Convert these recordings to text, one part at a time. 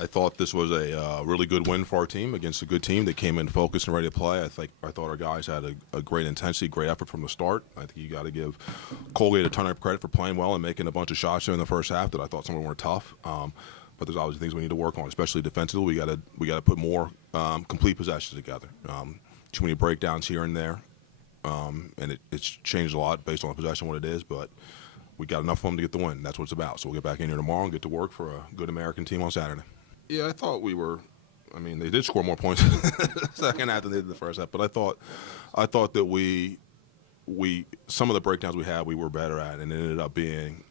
I thought this was a really good win for our team against a good team that came in focused and ready to play. I thought our guys had a great intensity, great effort from the start. I think you got to give Colgate a ton of credit for playing well and making a bunch of shots there in the first half that I thought some of them were tough. But there's obviously things we need to work on, especially defensively. We got to put more complete possessions together. Too many breakdowns here and there, and it's changed a lot based on the possession what it is, but we got enough of them to get the win. That's what it's about. So we'll get back in here tomorrow and get to work for a good American team on Saturday. Yeah, I thought we were. I mean, they did score more points in the second half than they did in the first half. But I thought that we some of the breakdowns we had we were better at, and it ended up being.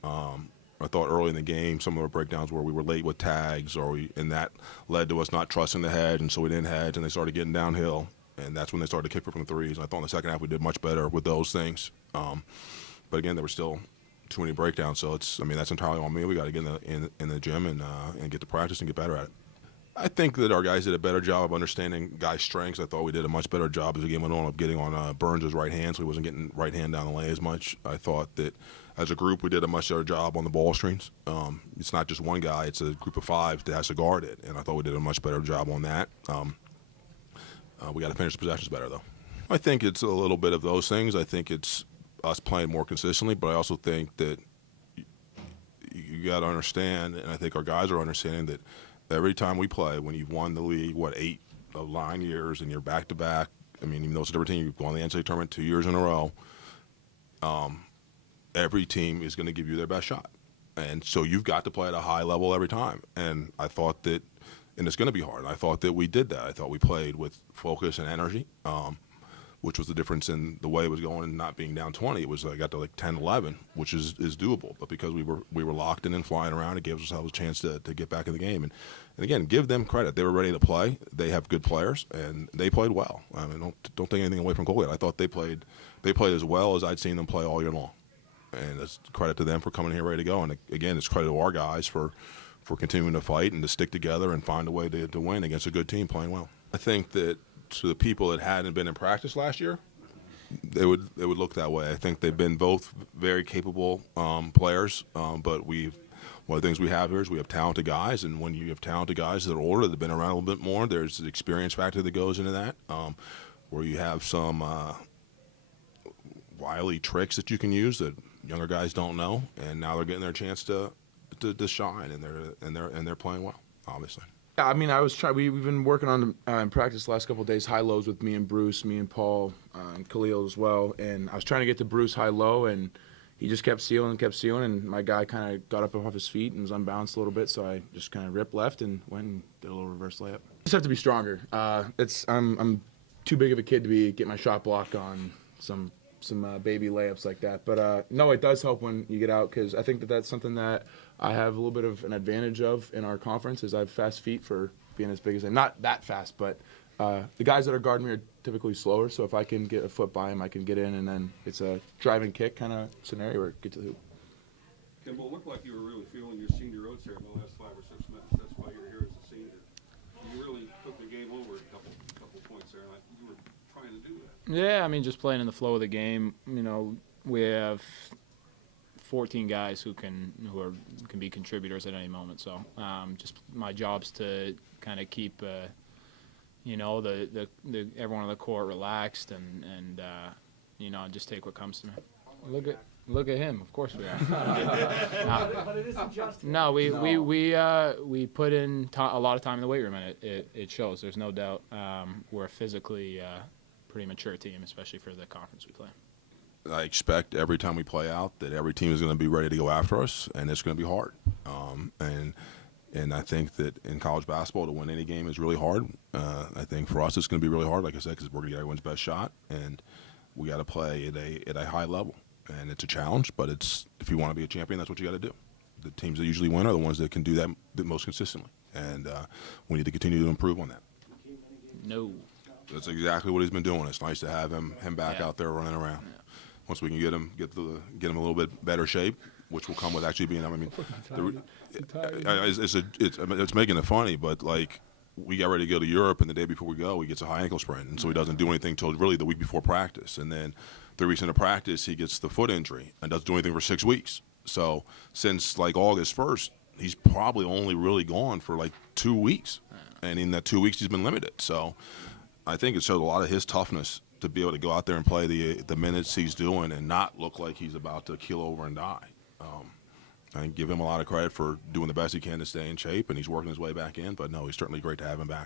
I thought early in the game some of our breakdowns where we were late with tags, and that led to us not trusting the hedge, and so we didn't hedge, and they started getting downhill, and that's when they started to kick from threes. And I thought in the second half we did much better with those things. But again, there were still too many breakdowns, so that's entirely on me. We got to get in the gym and get to practice and get better at it. I think that our guys did a better job of understanding guys' strengths. I thought we did a much better job as the game went on of getting on Burns' right hand, so he wasn't getting right hand down the lane as much. I thought that as a group we did a much better job on the ball screens. It's not just one guy; it's a group of five that has to guard it, and I thought we did a much better job on that. We got to finish the possessions better, though. I think it's a little bit of those things. I think it's us playing more consistently, but I also think that you got to understand, and I think our guys are understanding that every time we play, when you've won the league, 8 of 9 years, and you're back-to-back, I mean, even though it's a different team, you've won the NCAA tournament 2 years in a row, every team is going to give you their best shot. And so you've got to play at a high level every time. And I thought that, and it's going to be hard, I thought that we did that. I thought we played with focus and energy, which was the difference in the way it was going and not being down 20. It was I got to like 10-11, which is doable. But because we were locked in and flying around, it gave us a chance to get back in the game. And again, give them credit. They were ready to play. They have good players, and they played well. I mean, don't take anything away from Colgate. I thought they played as well as I'd seen them play all year long. And it's credit to them for coming here ready to go. And again, it's credit to our guys for continuing to fight and to stick together and find a way to win against a good team playing well. I think that to the people that hadn't been in practice last year, they would look that way. I think they've been both very capable players, but one of the things we have here is we have talented guys, and when you have talented guys that are older, that have been around a little bit more, there's the experience factor that goes into that, where you have some wily tricks that you can use that younger guys don't know, and now they're getting their chance to shine, and they're playing well, obviously. Yeah, I mean, we've been working on in practice the last couple of days, high-lows with me and Bruce, me and Paul, and Khalil as well. And I was trying to get to Bruce high-low, and he just kept sealing, and my guy kind of got up off his feet and was unbalanced a little bit, so I just kind of ripped left and went and did a little reverse layup. Just have to be stronger. I'm too big of a kid to get my shot block on some baby layups like that. But no, it does help when you get out, because I think that's something that I have a little bit of an advantage of in our conference is I have fast feet for being as big as I am. Not that fast, but the guys that are guarding me are typically slower, so if I can get a foot by them, I can get in, and then it's a driving kick kind of scenario where I get to the hoop. Kimball, it looked like you were really feeling your senior oats here in the last 5 or 6 minutes. That's why you're here as a senior. You really took the game over a couple points there, and you were trying to do that. Yeah, I mean, just playing in the flow of the game. You know, we have 14 guys who can be contributors at any moment. So just my job's to kind of keep the everyone on the court relaxed and just take what comes to me. Look at him. Of course we are. But it isn't just him. No, we put in a lot of time in the weight room, and it shows. There's no doubt. We're a physically pretty mature team, especially for the conference we play. I expect every time we play out that every team is going to be ready to go after us, and it's going to be hard. And I think that in college basketball, to win any game is really hard. I think for us it's going to be really hard, like I said, because we're going to get everyone's best shot, and we got to play at a high level. And it's a challenge, but if you want to be a champion, that's what you got to do. The teams that usually win are the ones that can do that the most consistently, and we need to continue to improve on that. No. That's exactly what he's been doing. It's nice to have him back out there running around. Yeah. Once we can get him a little bit better shape, which will come with actually being. I mean, it's making it funny, but like we got ready to go to Europe, and the day before we go, he gets a high ankle sprain, and so he doesn't do anything until really the week before practice, and then 3 weeks into practice, he gets the foot injury and doesn't do anything for 6 weeks. So since like August 1st, he's probably only really gone for like 2 weeks, and in that 2 weeks he's been limited. So I think it showed a lot of his toughness to be able to go out there and play the minutes he's doing and not look like he's about to keel over and die. I give him a lot of credit for doing the best he can to stay in shape, and he's working his way back in. But no, he's certainly great to have him back.